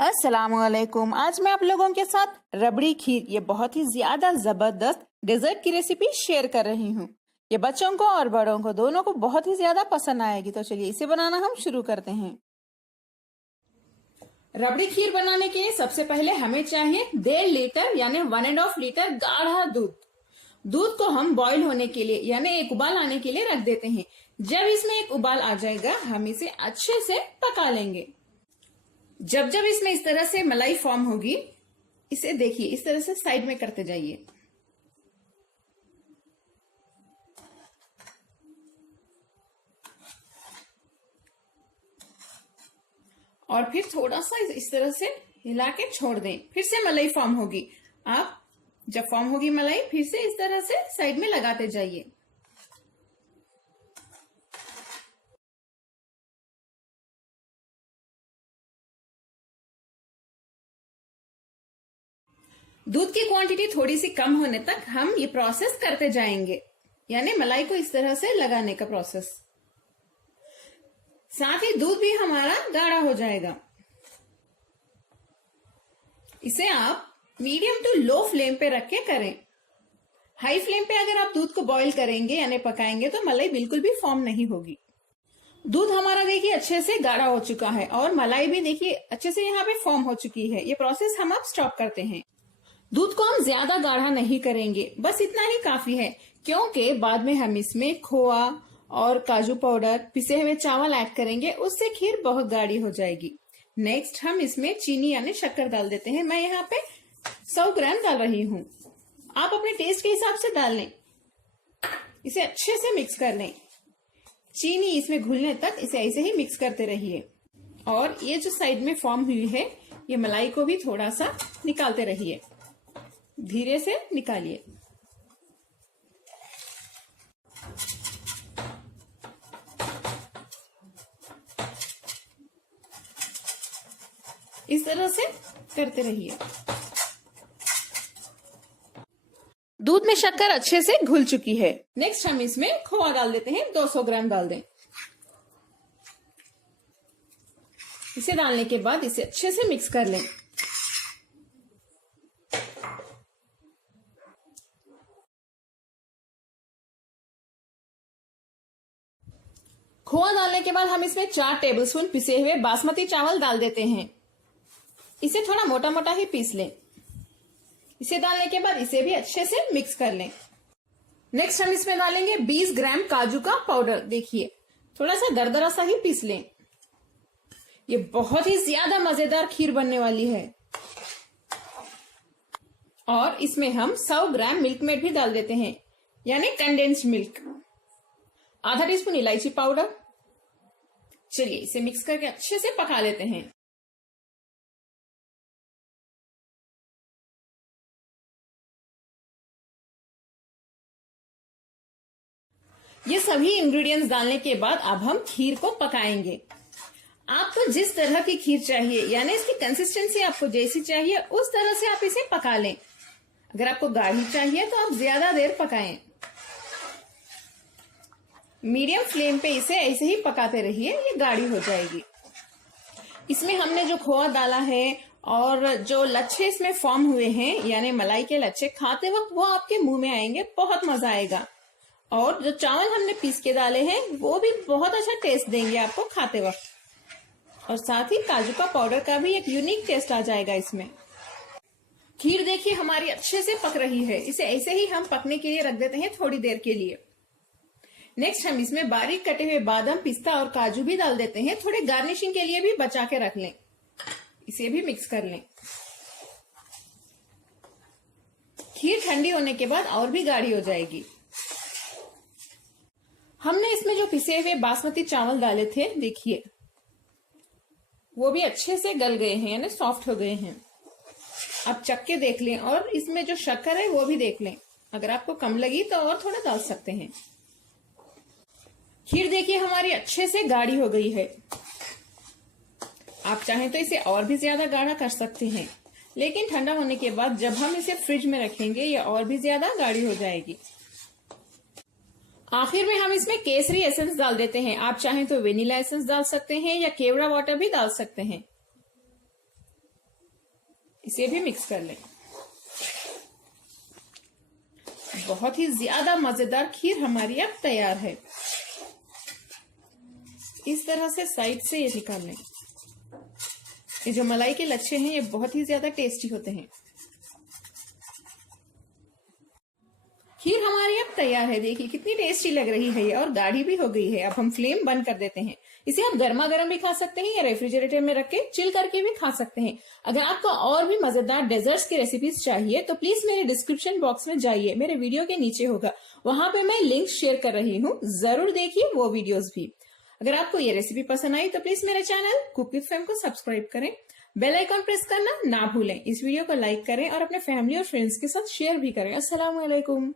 अस्सलामुअलैकुम। आज मैं आप लोगों के साथ रबड़ी खीर, ये बहुत ही ज्यादा जबरदस्त डेजर्ट की रेसिपी शेयर कर रही हूँ। ये बच्चों को और बड़ों को दोनों को बहुत ही ज्यादा पसंद आएगी। तो चलिए इसे बनाना हम शुरू करते हैं। रबड़ी खीर बनाने के लिए सबसे पहले हमें चाहिए 1.5 लीटर यानी 1.5 लीटर गाढ़ा दूध। दूध को हम बॉईल होने के लिए यानी एक उबाल आने के लिए रख देते हैं। जब इसमें एक उबाल आ जाएगा हम इसे अच्छे से पका लेंगे। जब जब इसमें इस तरह से मलाई फॉर्म होगी, इसे देखिए इस तरह से साइड में करते जाइए। और फिर थोड़ा सा इस तरह से हिला के छोड़ दें। फिर से मलाई फॉर्म होगी। आप जब फॉर्म होगी मलाई, फिर से इस तरह से साइड में लगाते जाइए। दूध की क्वांटिटी थोड़ी सी कम होने तक हम ये प्रोसेस करते जाएंगे, यानी मलाई को इस तरह से लगाने का प्रोसेस। साथ ही दूध भी हमारा गाढ़ा हो जाएगा। इसे आप मीडियम टू लो फ्लेम पे रख के करें। हाई फ्लेम पे अगर आप दूध को बॉईल करेंगे यानी पकाएंगे तो मलाई बिल्कुल भी फॉर्म नहीं होगी। दूध हमारा देखिए अच्छे से गाढ़ा हो चुका है और मलाई भी देखिए अच्छे से यहाँ पे फॉर्म हो चुकी है। ये प्रोसेस हम अब स्टॉप करते हैं। दूध को हम ज्यादा गाढ़ा नहीं करेंगे, बस इतना ही काफी है, क्योंकि बाद में हम इसमें खोआ और काजू पाउडर, पिसे हुए चावल ऐड करेंगे, उससे खीर बहुत गाढ़ी हो जाएगी। नेक्स्ट हम इसमें चीनी यानी शक्कर डाल देते हैं। मैं यहाँ पे 100 ग्राम डाल रही हूँ। आप अपने टेस्ट के हिसाब से डाल लें। इसे अच्छे से मिक्स कर लें। चीनी इसमें घुलने तक इसे ऐसे ही मिक्स करते रहिए। और ये जो साइड में फॉर्म हुई है, ये मलाई को भी थोड़ा सा निकालते रहिए, धीरे से निकालिए। इस तरह से करते रहिए। दूध में शक्कर अच्छे से घुल चुकी है। नेक्स्ट हम इसमें खोआ डाल देते हैं। 200 ग्राम डाल दें। इसे डालने के बाद इसे अच्छे से मिक्स कर लें। खोआ डालने के बाद हम इसमें 4 टेबलस्पून पिसे हुए बासमती चावल डाल देते हैं। इसे थोड़ा मोटा मोटा ही पीस लें। इसे डालने के बाद इसे भी अच्छे से मिक्स कर लें। नेक्स्ट हम इसमें डालेंगे 20 ग्राम काजू का पाउडर। देखिए थोड़ा सा दरदरा सा ही पीस लें। ये बहुत ही ज्यादा मजेदार खीर बनने वाली है। और इसमें हम 100 ग्राम मिल्क मेड भी डाल देते हैं, यानी कंडेंस्ड मिल्क। आधा टीस्पून इलायची पाउडर। चलिए इसे मिक्स करके अच्छे से पका लेते हैं। ये सभी इंग्रेडिएंट्स डालने के बाद अब हम खीर को पकाएंगे। आपको जिस तरह की खीर चाहिए, यानी इसकी कंसिस्टेंसी आपको जैसी चाहिए उस तरह से आप इसे पका लें। अगर आपको गाढ़ी चाहिए तो आप ज्यादा देर पकाएं। मीडियम फ्लेम पे इसे ऐसे ही पकाते रहिए, ये गाढ़ी हो जाएगी। इसमें हमने जो खोआ डाला है और जो लच्छे इसमें फॉर्म हुए हैं, यानी मलाई के लच्छे, खाते वक्त वो आपके मुंह में आएंगे, बहुत मजा आएगा। और जो चावल हमने पीस के डाले हैं वो भी बहुत अच्छा टेस्ट देंगे आपको खाते वक्त। और साथ ही काजू का पाउडर का भी एक यूनिक टेस्ट आ जाएगा इसमें। खीर देखिए हमारी अच्छे से पक रही है। इसे ऐसे ही हम पकने के लिए रख देते हैं थोड़ी देर के लिए। नेक्स्ट हम इसमें बारीक कटे हुए बादाम, पिस्ता और काजू भी डाल देते हैं। थोड़े गार्निशिंग के लिए भी बचा के रख लें। इसे भी मिक्स कर लें। खीर ठंडी होने के बाद और भी गाढ़ी हो जाएगी। हमने इसमें जो पिसे हुए बासमती चावल डाले थे, देखिए वो भी अच्छे से गल गए हैं, यानी सॉफ्ट हो गए हैं। अब चख के देख लें और इसमें जो शक्कर है वो भी देख लें। अगर आपको कम लगी तो और थोड़ा डाल सकते हैं। खीर देखिए हमारी अच्छे से गाढ़ी हो गई है। आप चाहें तो इसे और भी ज्यादा गाढ़ा कर सकते हैं, लेकिन ठंडा होने के बाद जब हम इसे फ्रिज में रखेंगे ये और भी ज्यादा गाढ़ी हो जाएगी। आखिर में हम इसमें केसरी एसेंस डाल देते हैं। आप चाहें तो वेनिला एसेंस डाल सकते हैं या केवड़ा वाटर भी डाल सकते हैं। इसे भी मिक्स कर लें। बहुत ही ज्यादा मजेदार खीर हमारी अब तैयार है। इस तरह से साइड से ये निकाल लें। ये जो मलाई के लच्छे हैं ये बहुत ही ज्यादा टेस्टी होते हैं। खीर हमारी अब तैयार है। देखिए कितनी टेस्टी लग रही है ये, और गाढ़ी भी हो गई है। अब हम फ्लेम बंद कर देते हैं। इसे आप गर्मा गर्म भी खा सकते हैं या रेफ्रिजरेटर में रख के चिल करके भी खा सकते हैं। अगर आपको और भी मजेदार डेजर्ट्स की रेसिपीज चाहिए तो प्लीज मेरे डिस्क्रिप्शन बॉक्स में जाइए, मेरे वीडियो के नीचे होगा, वहां पे मैं लिंक शेयर कर रही हूँ, जरूर देखिए वो वीडियोस भी। अगर आपको ये रेसिपी पसंद आई तो प्लीज मेरे चैनल कुक विद फेम को सब्सक्राइब करें, बेल आइकॉन प्रेस करना ना भूलें। इस वीडियो को लाइक करें और अपने फैमिली और फ्रेंड्स के साथ शेयर भी करें। अस्सलाम वालेकुम।